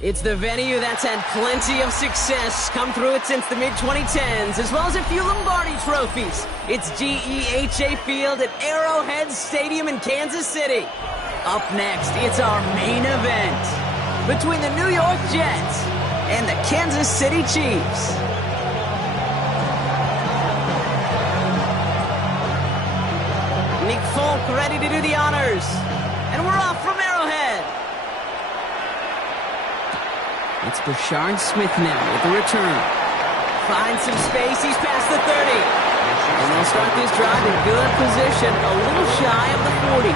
It's the venue that's had plenty of success come through it since the mid-2010s, as well as a few Lombardi trophies. It's GEHA Field at Arrowhead Stadium in Kansas City. Up next, it's our main event between the New York Jets and the Kansas City Chiefs. Nick Folk ready to do the honors. And we're off from Arrowhead. It's Bashard Smith now with the return. Finds some space. He's past the 30. And they'll start this drive in good position, a little shy of the 40.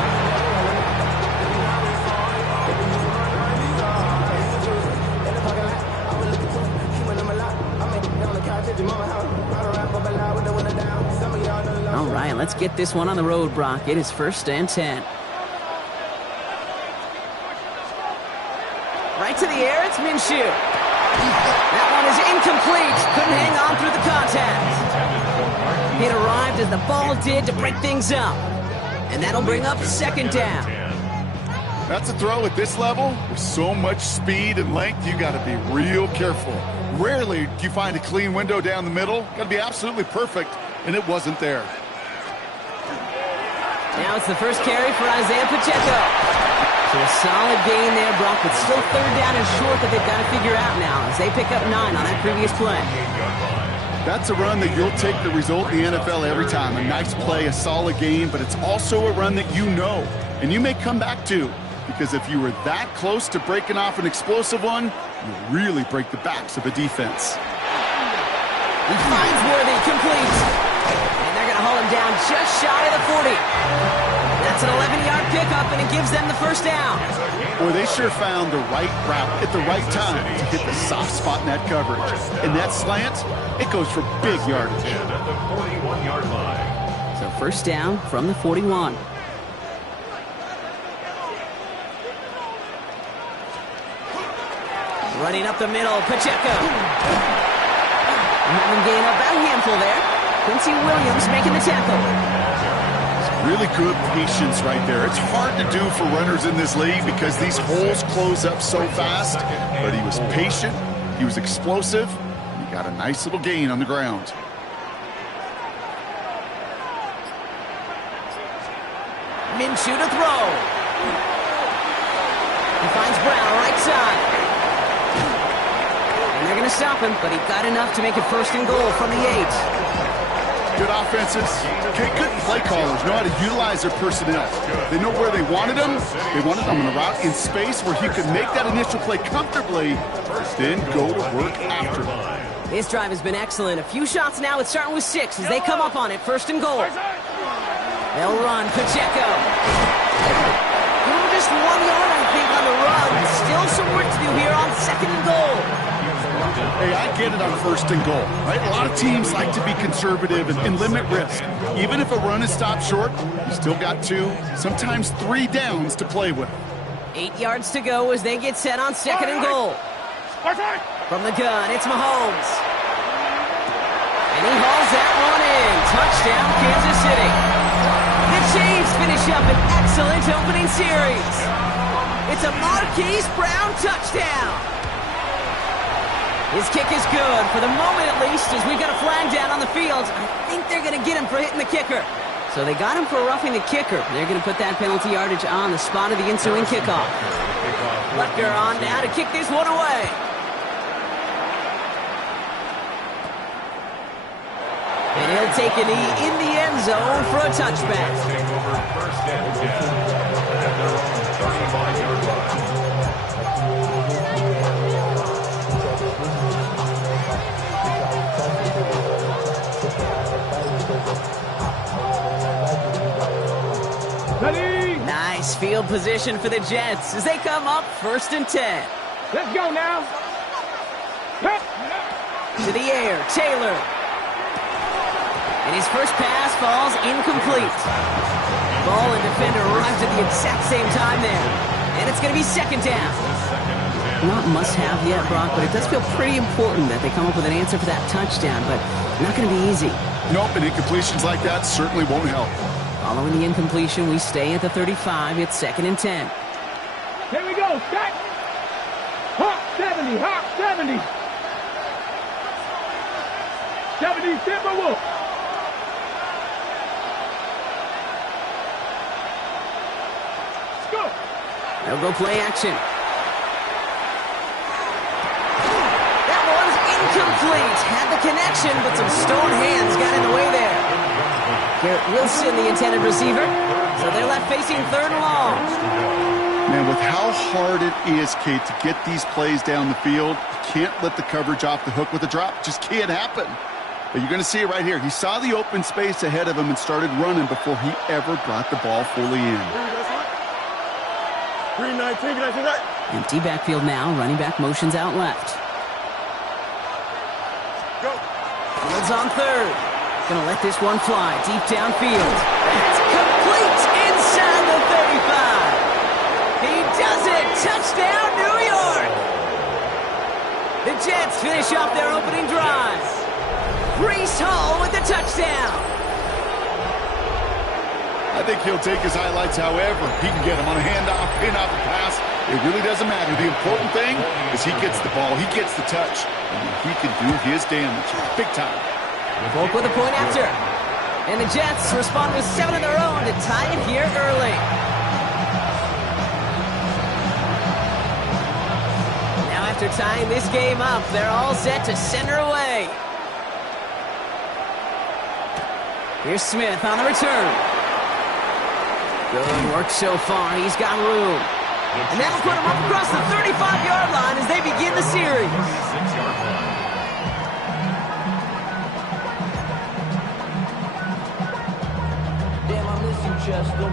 All right, let's get this one on the road, Brock. It is 1st and 10. Right to the air, it's Minshew. That one is incomplete. Couldn't hang on through the contact. It arrived as the ball did to break things up. And that'll bring up 2nd down. That's a throw at this level. With so much speed and length, you got to be real careful. Rarely do you find a clean window down the middle. Got to be absolutely perfect, and it wasn't there. Now it's the first carry for Isaiah Pacheco. So a solid gain there, Brock, but still 3rd down and short that they've got to figure out now as they pick up 9 on that previous play. That's a run that you'll take the result in the NFL every time. A nice play, a solid game, but it's also a run that you know, and you may come back to, because if you were that close to breaking off an explosive one, you really break the backs of a defense. He finds Worthy, complete. And they're going to haul him down just shy of the 40. That's an 11-yard pickup, and it gives them the 1st down. Boy, they sure found the right route at the right time to hit the soft spot in that coverage. And that slant, it goes for big yardage. So 1st down from the 41. Running up the middle, Pacheco. Having gained about a handful there. Quincy Williams making the tackle. Really good patience right there. It's hard to do for runners in this league because these holes close up so fast. But he was patient, he was explosive, and he got a nice little gain on the ground. Minshew to throw. He finds Brown right side. And they're going to stop him, but he got enough to make it 1st and goal from the 8. Good offenses. Okay, good play callers know how to utilize their personnel. They know where they wanted them. They wanted them on the route in space where he could make that initial play comfortably, then go to work after. This drive has been excellent. A few shots now. It's starting with 6 as they come up on it. 1st and goal. They'll run. Pacheco. Just 1 yard, I think, on the run. Still some work to do here on 2nd and goal. Hey, I get it on 1st and goal, right? A lot of teams like to be conservative and limit risk. Even if a run is stopped short, you still got 2, sometimes 3 downs to play with. 8 yards to go as they get set on 2nd and goal. From the gun, it's Mahomes. And he hauls that one in. Touchdown, Kansas City. The Chiefs finish up an excellent opening series. It's a Marquise Brown touchdown. His kick is good, for the moment at least, as we've got a flag down on the field. I think they're going to get him for hitting the kicker. So they got him for roughing the kicker. They're going to put that penalty yardage on the spot of the ensuing kickoff. Butker on now to kick this one away. And he'll take a knee in the end zone for a touchback. Nice field position for the Jets as they come up 1st and 10. Let's go now. To the air, Taylor. And his first pass falls incomplete. Ball and defender arrived at the exact same time there. And it's going to be 2nd down. Not must-have yet, Brock, but it does feel pretty important that they come up with an answer for that touchdown, but not going to be easy. Nope, and incompletions like that certainly won't help. Following the incompletion, we stay at the 35. It's 2nd and 10. Here we go. Set. Huh. 70, hop, 70. 70, Timberwolf. Let's go. They'll go play action. That one's incomplete. Had the connection, but some stone hands got in the way there. Garrett Wilson, the intended receiver. So they're left facing 3rd and long. Man, with how hard it is, Kate, to get these plays down the field, you can't let the coverage off the hook with a drop. It just can't happen. But you're going to see it right here. He saw the open space ahead of him and started running before he ever brought the ball fully in. 319, Empty backfield now. Running back motions out left. go. Fields on 3rd. Gonna let this one fly deep downfield. It's complete inside the 35. He does it. Touchdown, New York. The Jets finish off their opening drive. Breece Hall with the touchdown. I think he'll take his highlights however he can get them on a handoff, pin-off, a pass. It really doesn't matter. The important thing is he gets the ball, he gets the touch, and he can do his damage big time. Volk with a point after. And the Jets respond with 7 of their own to tie it here early. Now after tying this game up, they're all set to send her away. Here's Smith on the return. Good work so far. He's got room. And that'll put him up across the 35-yard line as they begin the series. Damn, I miss you, Chester.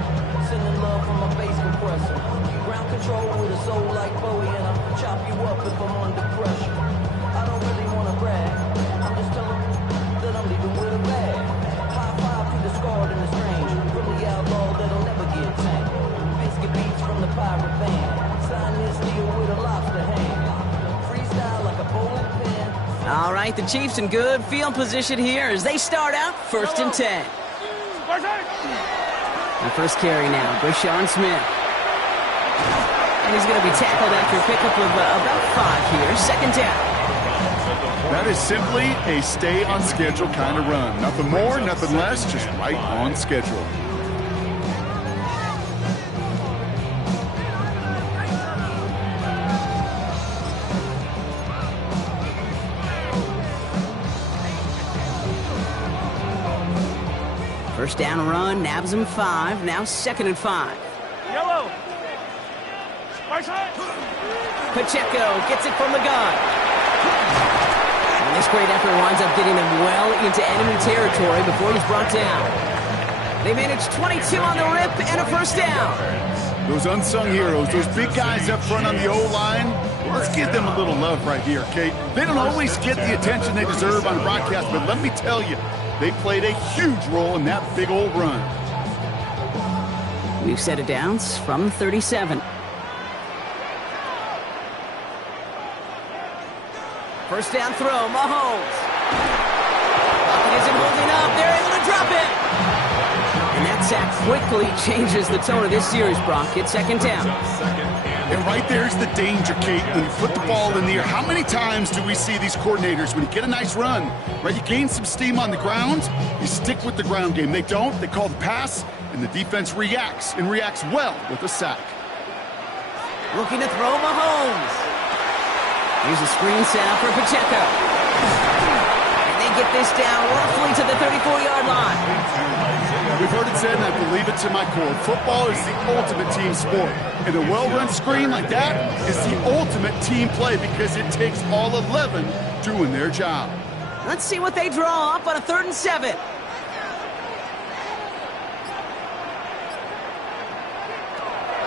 Sending love from my bass compressor. Ground control with a soul like Bowie, and I'll chop you up if I'm under pressure. I don't really want to brag. I'm just telling you that I'm leaving with a bag. High five to the scarred and the strange. From the outlaw that'll never get tamed. Biscuit beats from the pirate band. Sign this deal with a lobster hand. Freestyle like a bowling pin. All right, the Chiefs in good field position here as they start out 1st and 10. The first carry now, Brashawn Smith. And he's going to be tackled after a pickup of about 5 here. 2nd down. That is simply a stay-on-schedule kind of run. Nothing more, nothing less, just right on schedule. First down run, nabs him 5. Now 2nd and 5. Yellow. Pacheco gets it from the gun. And this great effort winds up getting them well into enemy territory before he's brought down. They managed 22 on the rip and a first down. Those unsung heroes, those big guys up front on the O-line, let's give them a little love right here, Kate. They don't always get the attention they deserve on broadcast, but let me tell you, they played a huge role in that big old run. We've set it downs from the 37. First down throw, Mahomes. Pocket isn't holding up. They're able to drop it. And that sack quickly changes the tone of this series, Brock. It's 2nd down. And right there's the danger, Kate, when you put the ball in the air. How many times do we see these coordinators, when you get a nice run, right, you gain some steam on the ground, you stick with the ground game. They don't. They call the pass, and the defense reacts, and reacts well with a sack. Looking to throw Mahomes. Here's a screen set up for Pacheco. And they get this down roughly to the 34-yard line. We've heard it said, and I believe it to my core, football is the ultimate team sport. And a well-run screen like that is the ultimate team play because it takes all 11 doing their job. Let's see what they draw up on a 3rd and 7.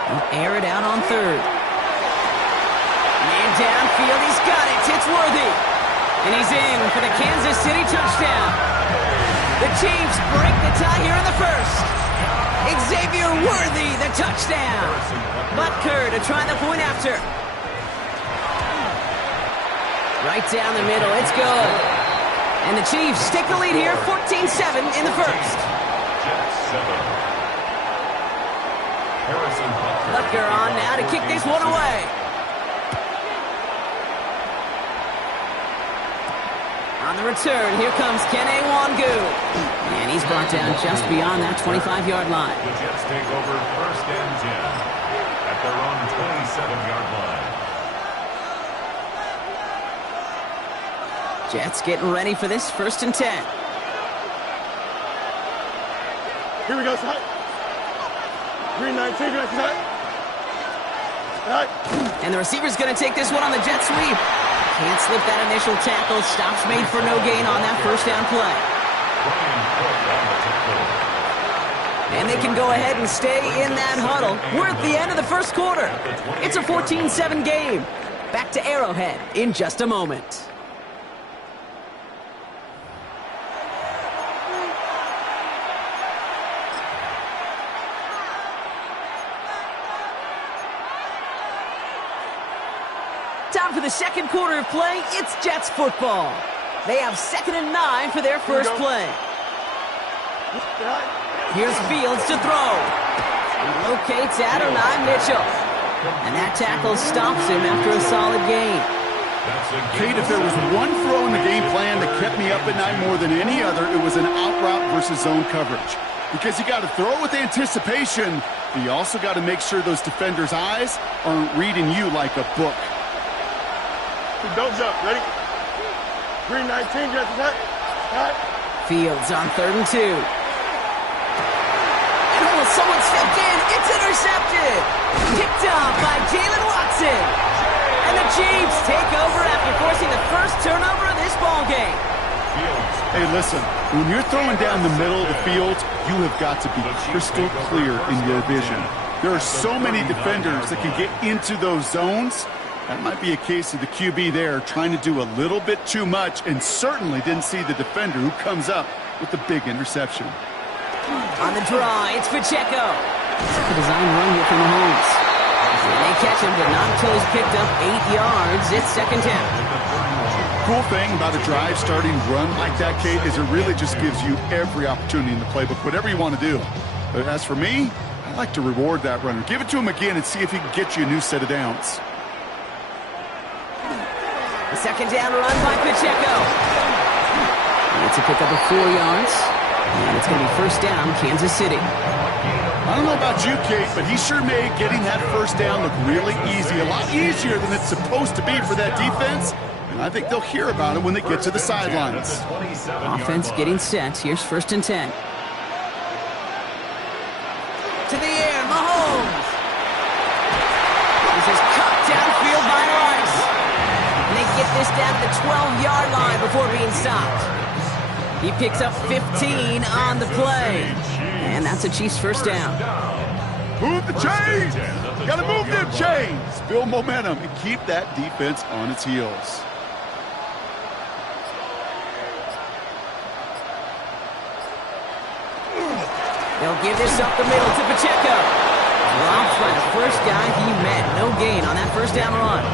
They'll air it out on 3rd. Man downfield, he's got it. It's Worthy. And he's in for the Kansas City touchdown. The Chiefs break the tie here in the first. Xavier Worthy, the touchdown. Butker to try the point after. Right down the middle, it's good. And the Chiefs take the lead here, 14-7 in the first. Butker on now to kick this one away. On the return, here comes Kene Wangu. And he's brought down just beyond that 25-yard line. The Jets take over 1st and 10 at their own 27-yard line. Jets getting ready for this 1st and 10. Here we go, Scott. Green 19, Green 19. And the receiver's going to take this one on the jet sweep. Can't slip that initial tackle. Stops made for no gain on that 1st down play. And they can go ahead and stay in that huddle. We're at the end of the 1st quarter. It's a 14-7 game. Back to Arrowhead in just a moment. Time for the 2nd quarter of play. It's Jets football. They have 2nd and 9 for their first play. Here's Fields to throw. He locates Adonai Mitchell. And that tackle stops him after a solid gain. Kate, if there was one throw in the game plan that kept me up at night more than any other, it was an out route versus zone coverage. Because you got to throw it with anticipation, but you also got to make sure those defenders' eyes aren't reading you like a book. Don't jump. Ready? Green 19, Jets attack. Fields on 3rd and 2. And someone stepped in. It's intercepted. Picked up by Jalen Watson. And the Chiefs take over after forcing the first turnover of this ball game. Hey, listen, when you're throwing down the middle of the field, you have got to be crystal clear in your vision. There are so many defenders that can get into those zones. That might be a case of the QB there trying to do a little bit too much and certainly didn't see the defender who comes up with the big interception. On the draw, it's Pacheco. A design run here from Mahomes. And they catch him, but not until he's picked up 8 yards. It's 2nd down. Cool thing about a drive starting run like that, Kate, is it really just gives you every opportunity in the playbook, whatever you want to do. But as for me, I like to reward that runner. Give it to him again and see if he can get you a new set of downs. The 2nd down run by Pacheco. And it's a pickup of 4 yards. And it's going to be 1st down, Kansas City. I don't know about you, Kate, but he sure made getting that 1st down look really easy. A lot easier than it's supposed to be for that defense. And I think they'll hear about it when they get to the sidelines. Offense getting set. Here's 1st and 10. To the air, Mahomes. This is cut downfield by Rice. And they get this down to the 12-yard line before being stopped. He picks up 15 on the play. And that's a Chiefs 1st down. Move the chains! Gotta move them chains! Build momentum and keep that defense on its heels. They'll give this up the middle to Pacheco. Drops by the first guy he met. No gain on that 1st down run.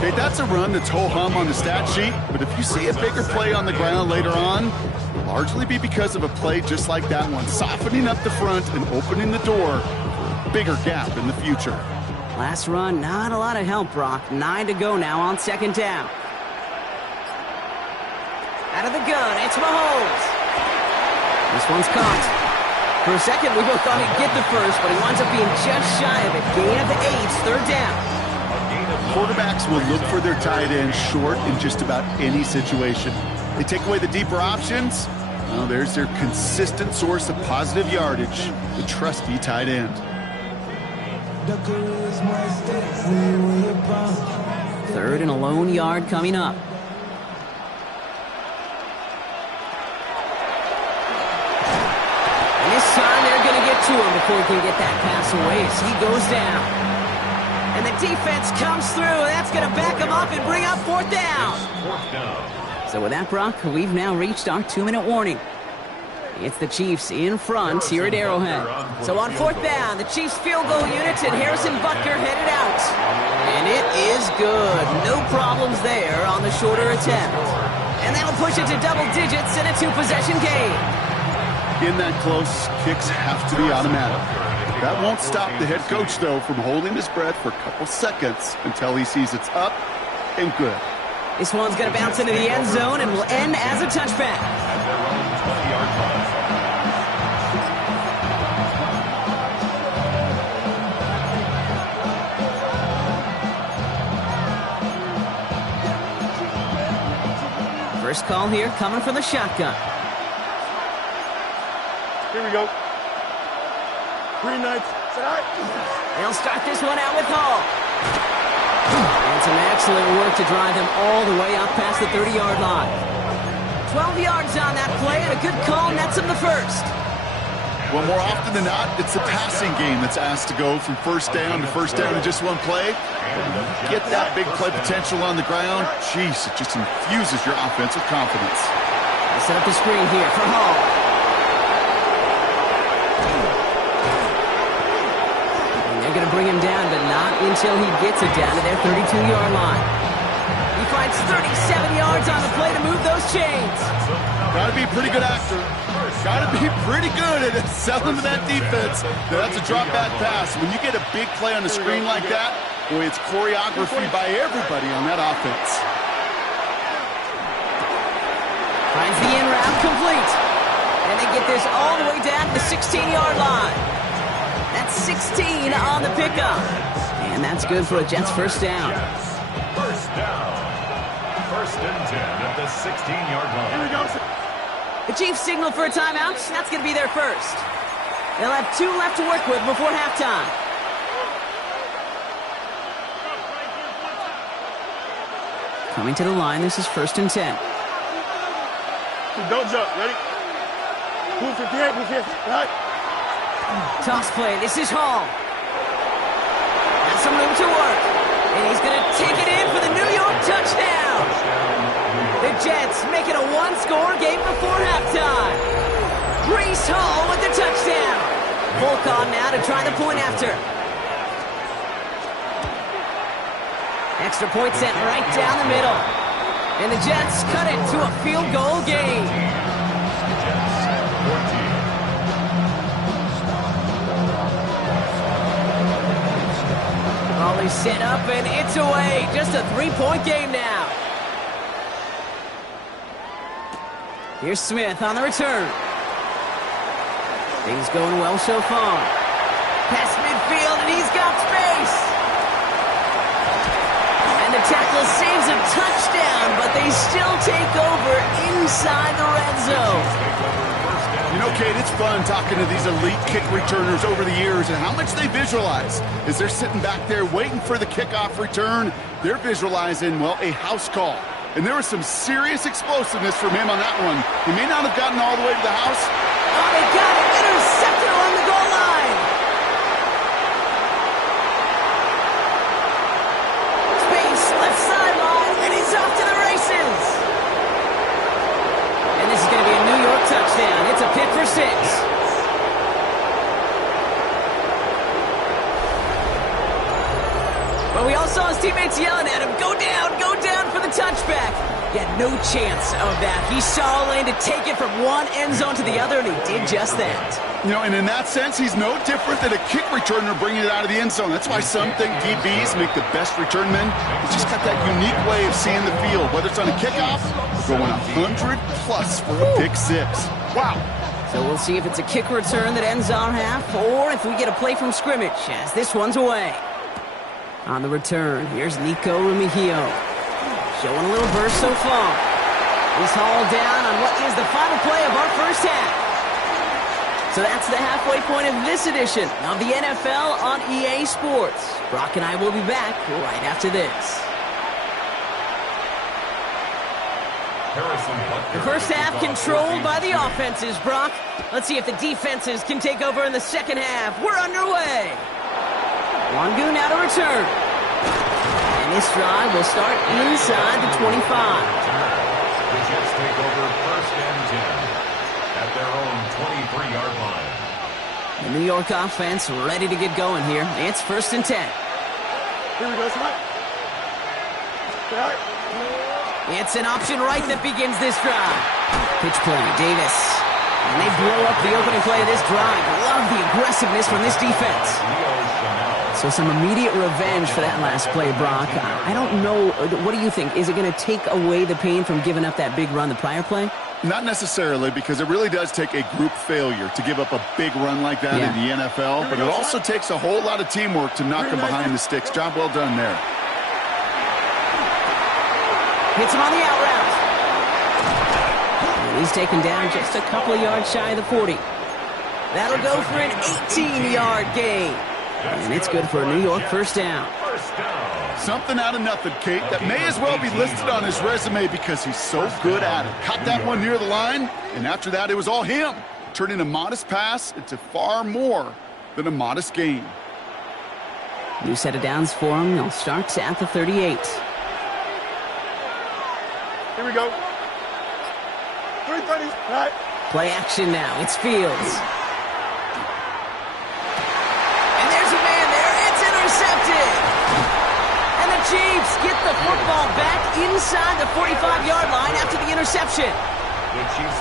Okay, that's a run that's ho-hum on the stat sheet, but if you see a bigger play on the ground later on, it'll largely be because of a play just like that one, softening up the front and opening the door for a bigger gap in the future. Last run, not a lot of help, Brock. 9 to go now on 2nd down. Out of the gun, it's Mahomes. This one's caught. For a second, we both thought he'd get the first, but he winds up being just shy of it. Gain of the 8, 3rd down. Quarterbacks will look for their tight end short in just about any situation. They take away the deeper options. Well, there's their consistent source of positive yardage, the trusty tight end. 3rd and a lone yard coming up. And this time they're going to get to him before he can get that pass away as he goes down. And the defense comes through. That's going to back him up and bring up 4th down. So with that, Brock, we've now reached our 2-minute warning. It's the Chiefs in front here at Arrowhead. So on 4th down, the Chiefs field goal unit and Harrison Butker headed out. And it is good. No problems there on the shorter attempt. And that'll push it to double digits in a 2-possession game. In that close, kicks have to be automatic. That won't stop the head coach, though, from holding his breath for a couple seconds until he sees it's up and good. This one's going to bounce into the end zone and will end as a touchback. At their own 20-yard line. First call here coming from the shotgun. Here we go. Green Knights. They'll start this one out with Hall. And some excellent work to drive them all the way up past the 30-yard line. 12 yards on that play, and a good call nets him the first. Well, more often than not, it's the passing game that's asked to go from first down to first down in just one play. Get that big play potential on the ground. Jeez, it just infuses your offense with confidence. They set up the screen here for Hall. They're going to bring him down, but not until he gets it down to their 32-yard line. He finds 37 yards on the play to move those chains. Got to be a pretty good actor. Got to be pretty good at selling to that defense. That's a drop-back pass. When you get a big play on the screen like that, boy, it's choreography by everybody on that offense. Finds the in route complete. And they get this all the way down to the 16-yard line. That's 16 on the pickup. And that's good for a Jets first down. First down. First and 10 at the 16-yard line. Here we go. The Chiefs signal for a timeout. That's going to be their first. They'll have 2 left to work with before halftime. Coming to the line, this is first and 10. Don't jump. Ready? Move 58, move 50. Right. Toss play. This is Hall. Has some room to work. And he's going to take it in for the New York touchdown. The Jets make it a one-score game before halftime. Breece Hall with the touchdown. Volk on now to try the point after. Extra point sent right down the middle. And the Jets cut it to a field goal game. Ball is set up and it's away. Just a 3-point game now. Here's Smith on the return. Things going well so far. Past midfield and he's got space. And the tackle saves a touchdown, but they still take over inside the red zone. You know, Kate, it's fun talking to these elite kick returners over the years and how much they visualize. As they're sitting back there waiting for the kickoff return, they're visualizing, well, a house call. And there was some serious explosiveness from him on that one. He may not have gotten all the way to the house. Oh, they got it. Intercepted along the goal line. Space, left sideline, and he's off to the races. And this is going to be a New York touchdown. It's a pick for 6. But we all saw his teammates yelling at him, go down for the touchback. He had no chance of that. He saw a lane to take it from one end zone to the other, and he did just that. You know, and in that sense, he's no different than a kick returner bringing it out of the end zone. That's why some think DBs make the best return men. He's just got that unique way of seeing the field, whether it's on a kickoff or going 100+ for a pick 6. Wow. So we'll see if it's a kick return that ends our half, or if we get a play from scrimmage, as this one's away. On the return, here's Nico Rumihio. Showing a little burst so far. He's hauled down on what is the final play of our first half. So that's the halfway point of this edition of the NFL on EA Sports. Brock and I will be back right after this. The first half controlled by the offenses, Brock. Let's see if the defenses can take over in the second half. We're underway. Wangu now to return. And this drive will start inside the 25. The Jets take over first and 10 at their own 23-yard line. The New York offense ready to get going here. It's first and 10. Here we go, Smith. It's an option right that begins this drive. Pitch play, Davis. And they blow up the opening play of this drive. Love the aggressiveness from this defense. So some immediate revenge for that last play, Brock. I don't know. What do you think? Is it going to take away the pain from giving up that big run the prior play? Not necessarily, because it really does take a group failure to give up a big run like that in the NFL, but it also takes a whole lot of teamwork to knock him behind the sticks. Job well done there. Hits him on the out route. And he's taken down just a couple of yards shy of the 40. That'll go for an 18-yard gain. And it's good for a New York first down. Something out of nothing, Kate, that may as well be listed on his resume because he's so good at it. Caught that one near the line, and after that, it was all him, turning a modest pass into far more than a modest gain. New set of downs for him. They'll start at the 38. Here we go. 330. Right. Play action now. It's Fields. Intercepted. And the Chiefs get the football back inside the 45-yard line after the interception.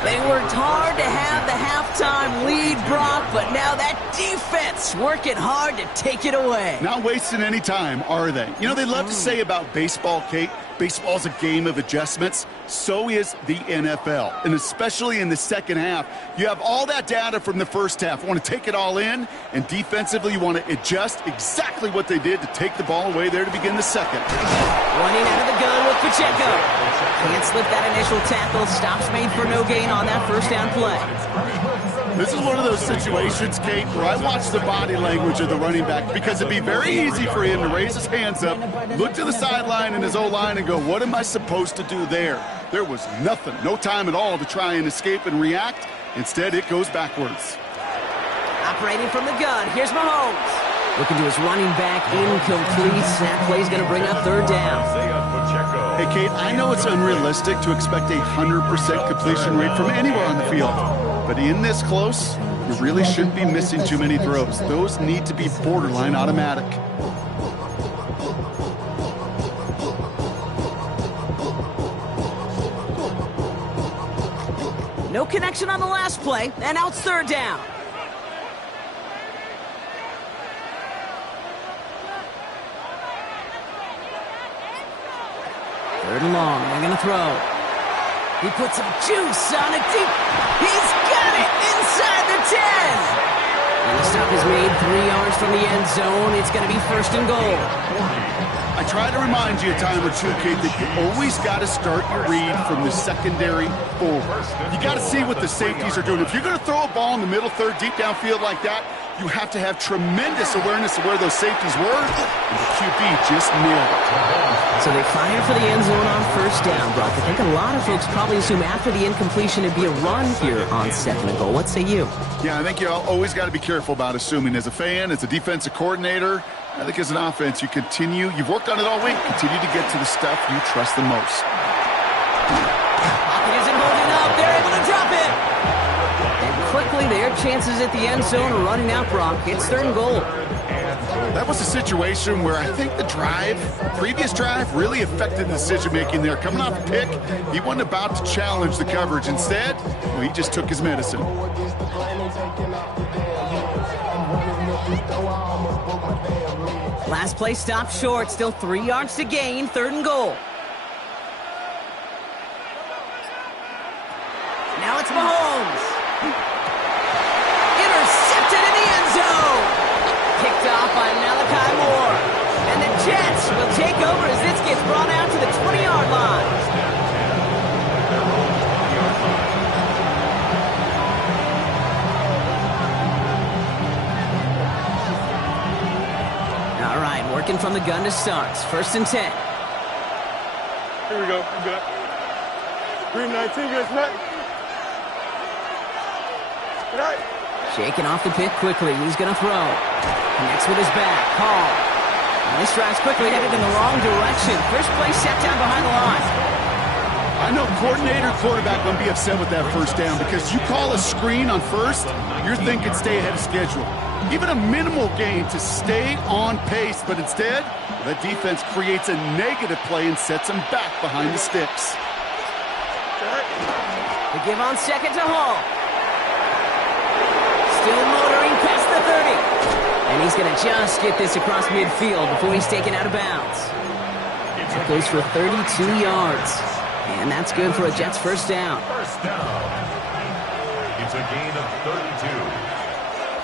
They worked hard to have the halftime lead, Brock, but now that defense working hard to take it away. Not wasting any time, are they? You know, they love to say about baseball, Kate, baseball's a game of adjustments. So is the NFL, and especially in the second half. You have all that data from the first half. You want to take it all in, and defensively you want to adjust exactly what they did to take the ball away there to begin the second. Running out of the gun with Pacheco. Can't slip that initial tackle. Stops made for no gain on that first down play. This is one of those situations, Kate, where I watch the body language of the running back because it'd be very easy for him to raise his hands up, look to the sideline and his O-line and go, what am I supposed to do there? There was nothing, no time at all to try and escape and react. Instead, it goes backwards. Operating from the gun, here's Mahomes. Looking to his running back, incomplete. That play's going to bring up third down. Hey, Kate, I know it's unrealistic to expect a 100% completion rate from anywhere on the field. But in this close, you really shouldn't be missing too many throws. Those need to be borderline automatic. No connection on the last play, and now it's third down. Third and long, they're going to throw. He puts some juice on it deep. He's got it inside the 10. And the stop is made 3 yards from the end zone. It's going to be first and goal. I try to remind you a time or two, Kate, that you always got to start your read from the secondary forward. You got to see what the safeties are doing. If you're going to throw a ball in the middle third, deep downfield like that, you have to have tremendous awareness of where those safeties were, and the QB just nailed it. So they fire for the end zone on first down, Brock. I think a lot of folks probably assume after the incompletion it'd be a run here on second and goal. What say you? Yeah, I think you always got to be careful about assuming. As a fan, as a defensive coordinator, I think as an offense, you've worked on it all week, continue to get to the stuff you trust the most. Pocket isn't holding up. They're able to drop it. And quickly, their chances at the end zone are running out, Brock. It's third and goal. That was a situation where I think the previous drive, really affected the decision-making there. Coming off a pick, he wasn't about to challenge the coverage. Instead, well, he just took his medicine. Last play stopped short. Still 3 yards to gain. Third and goal. Now it's Mahomes. Intercepted in the end zone. Picked off by Malachi Moore. And the Jets will take over as this gets brought out to the 20-yard line. All right, working from the gun to start. First and 10. Here we go. We got 319. Good snap. Good night. Shaking off the pick quickly. He's going to throw. Connects with his back. Call. And this drive's quickly headed in the wrong direction. First play set down behind the line. I know quarterback won't be upset with that first down because you call a screen on first, you're thinking stay ahead of schedule. Even a minimal gain to stay on pace, but instead, the defense creates a negative play and sets him back behind the sticks. The give on second to Hall. Still motoring past the 30. And he's going to just get this across midfield before he's taken out of bounds. That goes for 32 yards. And that's good for a Jets first down. First down. It's a gain of 32.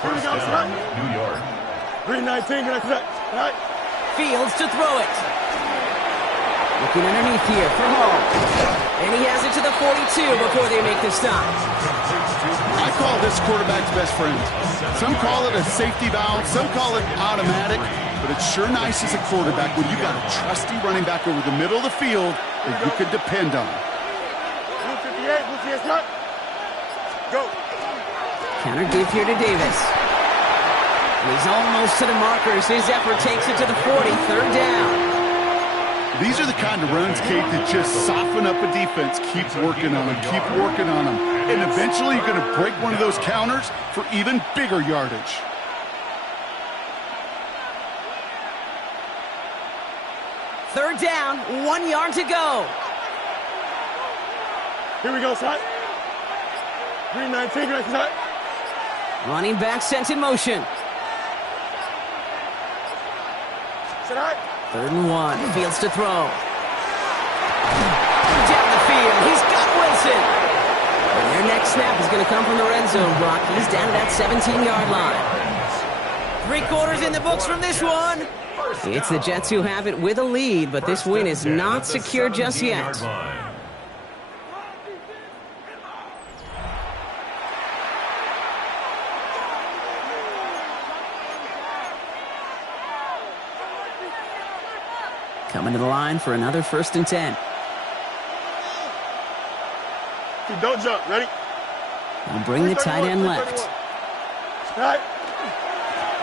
First down, New York. 319, right. Fields to throw it. Looking underneath here for Hall. And he has it to the 42 before they make the stop. I call this quarterback's best friend. Some call it a safety valve, some call it automatic, but it's sure nice as a quarterback when you got a trusty running back over the middle of the field that you can depend on. 58, cut. Go. Counter give here to Davis. And he's almost to the markers. His effort takes it to the 40, third down. These are the kind of runs, Kate, that just soften up a defense. Keep working on them, keep working on them. And eventually you're going to break one of those counters for even bigger yardage. Third down, 1 yard to go. Here we go, son. 319, right. Running back sent in motion. Sit high. 3rd and 1. Fields to throw. Down the field. He's got Wilson. And their next snap is going to come from the red zone, Brock. He's down to that 17-yard line. 3 quarters in the books from this one. It's the Jets who have it with a lead, but this win is not secure just yet. Coming to the line for another 1st and 10. Don't jump. Ready? They'll bring the tight end left. Right.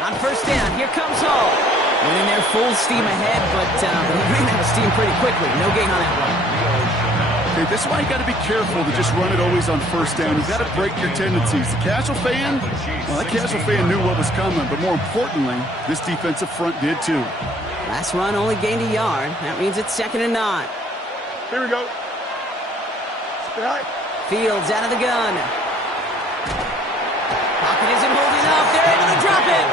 On 1st down, here comes Hall. Running there full steam ahead, but he ran out of steam pretty quickly. No gain on that one. Okay, this is why you got to be careful to just run it always on 1st down. You got to break your tendencies. The casual fan, well, that casual fan knew what was coming, but more importantly, this defensive front did too. Last run only gained a yard. That means it's 2nd and 9. Here we go. Right. Fields out of the gun. Pocket isn't holding up. They're able to drop it.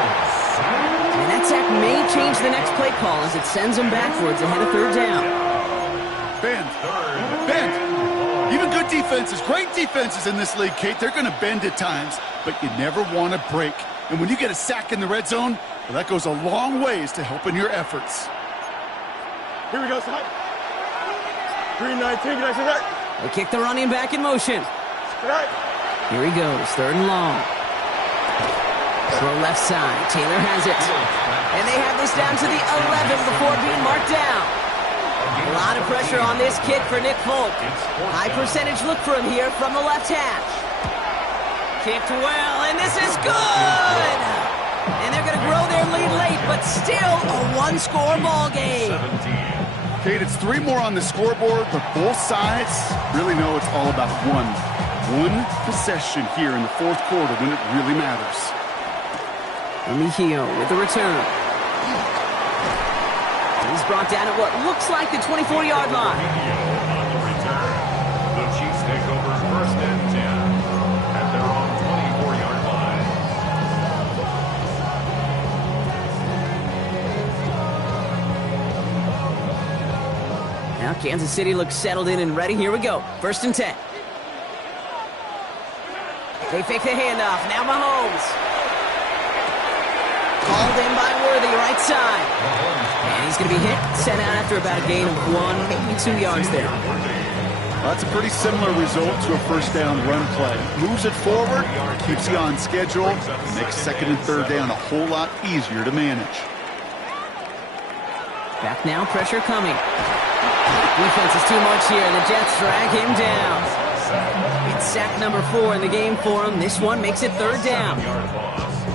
And that sack may change the next play call as it sends them backwards ahead of 3rd down. Bend. Even good defenses, great defenses in this league, Kate, they're going to bend at times, but you never want to break. And when you get a sack in the red zone, well, that goes a long ways to helping your efforts. Here we go, son. 319, right. They kick the running back in motion. Right. Here he goes, 3rd and long. Throw left side. Taylor has it. And they have this down to the 11 before being marked down. A lot of pressure on this kick for Nick Folk. High percentage look for him here from the left hash. Kicked well, and this is good! And they're going to grow their lead late, but still a 1-score ball game. Kate, it's 3 more on the scoreboard, but both sides really know it's all about one possession here in the 4th quarter when it really matters. Mejio with the return. He's brought down at what looks like the 24-yard line. On the return, the Chiefs take over 1st and 10 at their own 24-yard line. Now Kansas City looks settled in and ready. Here we go. 1st and 10. They fake the handoff. Now Mahomes. Called in by Worthy, right side. And he's going to be hit, sent out after about a gain of 1, maybe 2 yards there. Well, that's a pretty similar result to a 1st down run play. Moves it forward, keeps you on schedule, makes 2nd and 3rd down a whole lot easier to manage. Back now, pressure coming. Defense is too much here, and the Jets drag him down. It's sack number 4 in the game for him. This one makes it 3rd down.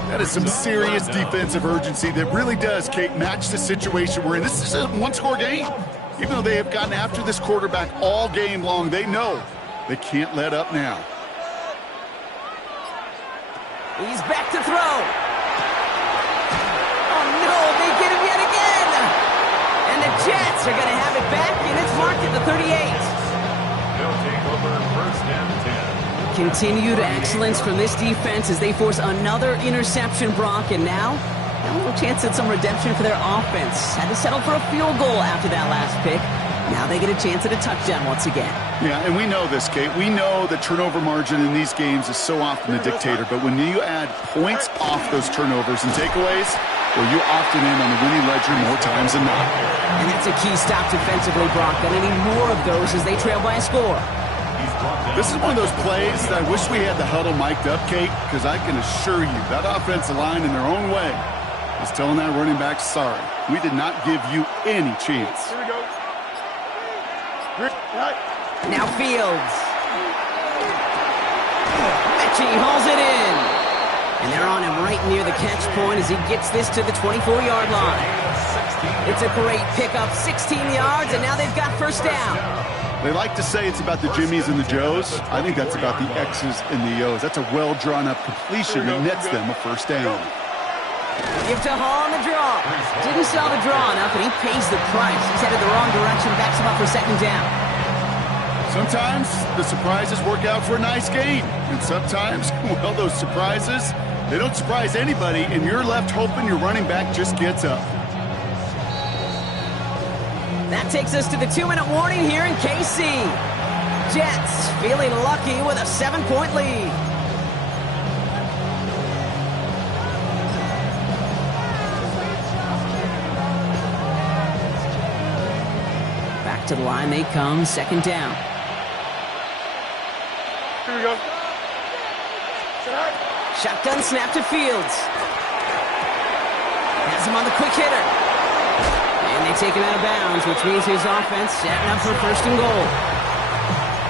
That is some serious defensive urgency that really does, Kate, match the situation we're in. This is a 1-score game. Even though they have gotten after this quarterback all game long, they know they can't let up now. He's back to throw. Oh, no, they get him yet again. And the Jets are going to have it back, and it's marked at the 38. They'll take over 1st and 10. Continued excellence from this defense as they force another interception, Brock, and now No chance at some redemption for their offense. Had to settle for a field goal after that last pick. Now they get a chance at a touchdown once again. Yeah, and we know this, Kate. We know the turnover margin in these games is so often a dictator, but when you add points off those turnovers and takeaways, well, you're often in on the winning ledger more times than not. And that's a key stop defensively, Brock. Gonna need more of those as they trail by a score. This is one of those plays that I wish we had the huddle mic'd up, Kate, because I can assure you that offensive line in their own way is telling that running back, sorry, we did not give you any chance. Here we go. Now Fields. Mechie hauls it in. And they're on him right near the catch point as he gets this to the 24-yard line. It's a great pickup, 16 yards, and now they've got first down. They like to say it's about the Jimmies and the Joes. I think that's about the X's and the O's. That's a well-drawn-up completion that nets them a first down. Give to Hall on the draw. Didn't sell the draw enough, and he pays the price. He's headed the wrong direction, backs him up for second down. Sometimes the surprises work out for a nice game. And sometimes, well, those surprises, they don't surprise anybody, and you're left hoping your running back just gets up. That takes us to the 2-minute warning here in KC. Jets feeling lucky with a 7-point lead. Back to the line they come, second down. Here we go. Shotgun snap to Fields. Has him on the quick hitter. And they take him out of bounds, which means his offense setting up for first and goal.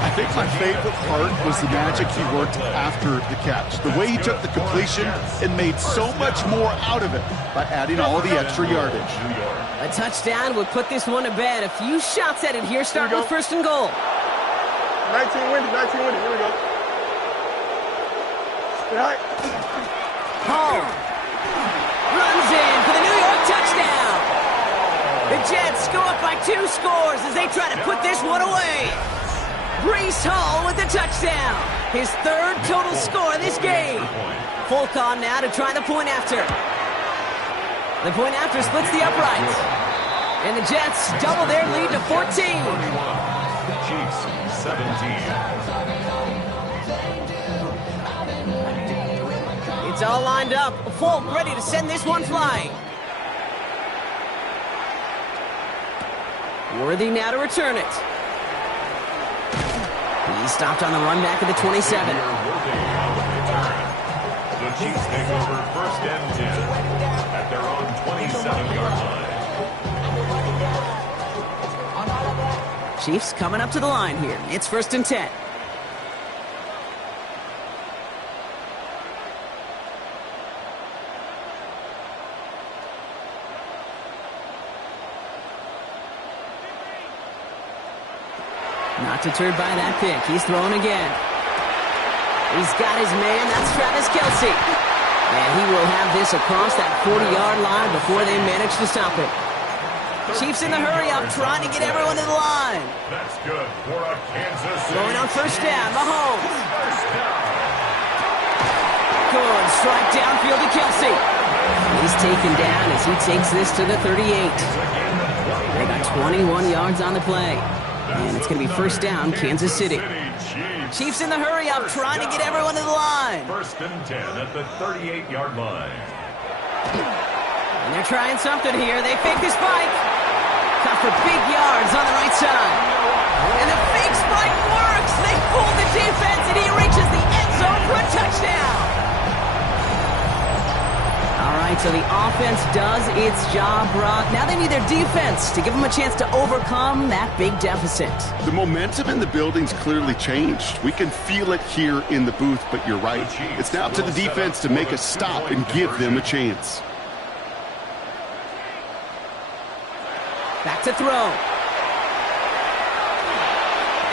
I think my favorite part was the magic he worked after the catch. The way he took the completion and made so much more out of it by adding all the extra yardage. A touchdown would put this one to bed. A few shots at it here, start with first and goal. 19 windy, 19 windy. Here we go. Right. Hall runs in for the New York touchdown. The Jets go up by 2 scores as they try to put this one away. Breece Hall with the touchdown. His 3rd total score of this game. Full on now to try the point after. The point after splits the uprights. And the Jets double their lead to 14. Chiefs 17. It's all lined up. Folk ready to send this one flying. Worthy now to return it. He stopped on the run back at the 27. The Chiefs take over first and 10 at their own 27-yard line. Chiefs coming up to the line here. It's first and 10. Not deterred by that pick. He's throwing again. He's got his man. That's Travis Kelce. And he will have this across that 40-yard line before they manage to stop it. Chiefs in the hurry up, trying to get everyone to the line. That's good for a Kansas City. Going on first down, Mahomes. Good strike downfield to Kelce. He's taken down as he takes this to the 38. They got 21 yards on the play. And it's going to be first down, Kansas City. Chiefs in the hurry up, trying to get everyone to the line. First and 10 at the 38-yard line. And they're trying something here. They fake the spike. Cut for big yards on the right side. And the fake spike works. They fool the defense, and he reaches the end zone for a touchdown. All right, so the offense does its job, Brock. Now they need their defense to give them a chance to overcome that big deficit. The momentum in the building's clearly changed. We can feel it here in the booth, but you're right. It's now up to the defense to make a stop and give them a chance. Back to throw.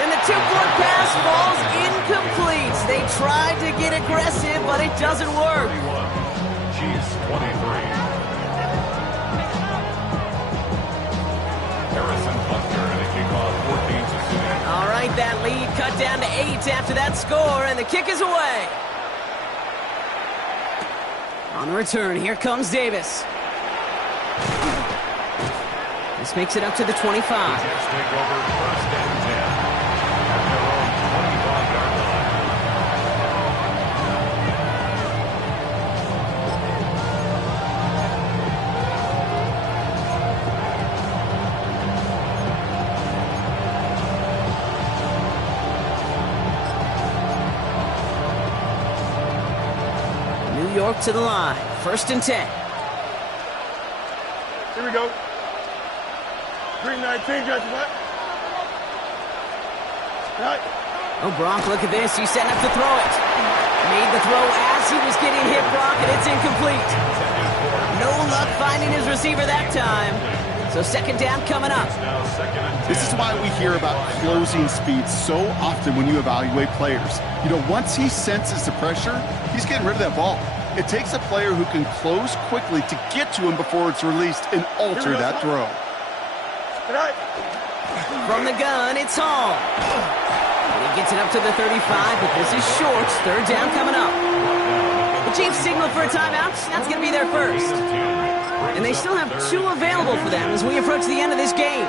And the two-point pass falls incomplete. They tried to get aggressive, but it doesn't work. Chiefs 23. Harrison Butker and a kickoff 14-6. All right, that lead cut down to 8 after that score, and the kick is away. On the return, here comes Davis. This makes it up to the 25. The Jets take over 1st and 10 at their own 25-yard line. New York to the line. 1st and 10. Here we go. Green 19, judge what? Right. Oh, Brock, look at this. He's setting up to throw it. Made the throw as he was getting hit, Brock, and it's incomplete. No luck finding his receiver that time. So 2nd down coming up. This is why we hear about closing speed so often when you evaluate players. You know, once he senses the pressure, he's getting rid of that ball. It takes a player who can close quickly to get to him before it's released and alter that throw. From the gun, it's Hall. And he gets it up to the 35, but this is short. 3rd down coming up. The Chiefs signal for a timeout. That's going to be their first. And they still have 2 available for them as we approach the end of this game.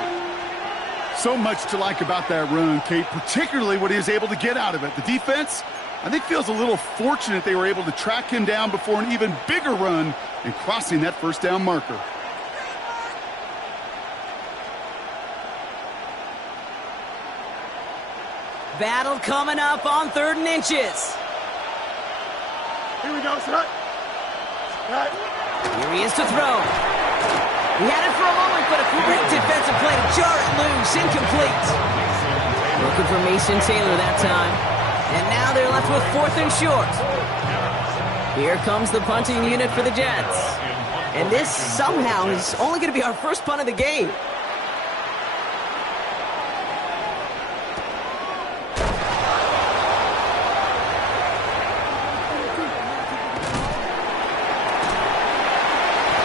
So much to like about that run, Kate, particularly what he was able to get out of it. The defense, I think, feels a little fortunate they were able to track him down before an even bigger run and crossing that 1st down marker. Battle coming up on 3rd and inches. Here we go, son. Right. Here he is to throw. He had it for a moment, but a great defensive play to jar it loose. Incomplete. Looking for Mason Taylor that time. And now they're left with 4th and short. Here comes the punting unit for the Jets. And this somehow is only going to be our first punt of the game.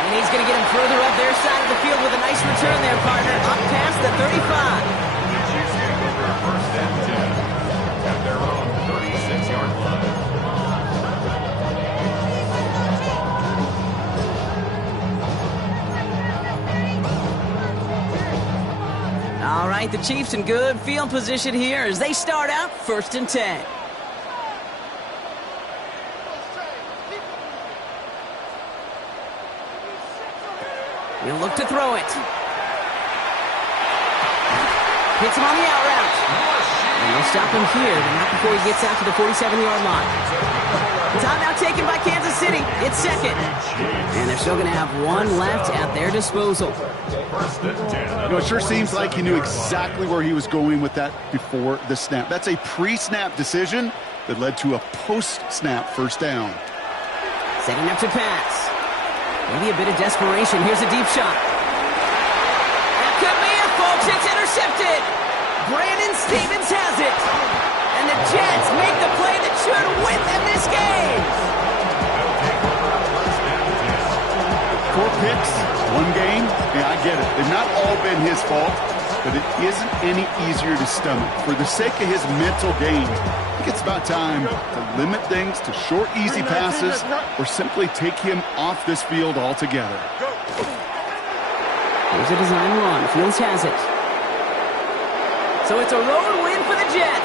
And he's going to get him further up their side of the field with a nice return there, partner. Up past the 35. The Chiefs take over 1st and 10 at their own 36-yard line. All right, the Chiefs in good field position here as they start out 1st and 10. He'll look to throw it. Hits him on the out route. And they'll stop him here, but not before he gets out to the 47-yard line. Timeout taken by Kansas City. It's 2nd. And they're still going to have 1 left at their disposal. You know, it sure seems like he knew exactly where he was going with that before the snap. That's a pre-snap decision that led to a post-snap 1st down. Setting up to pass. Maybe a bit of desperation. Here's a deep shot. That could be it, folks. It's intercepted. Brandon Stevens has it. And the Jets make the play that should win them this game. 4 picks, 1 game. Yeah, I get it. They've not all been his fault, but it isn't any easier to stomach. For the sake of his mental game, I think it's about time to limit things to short, easy passes or simply take him off this field altogether. Here's a design run. Fields has it. So it's a road win for the Jets.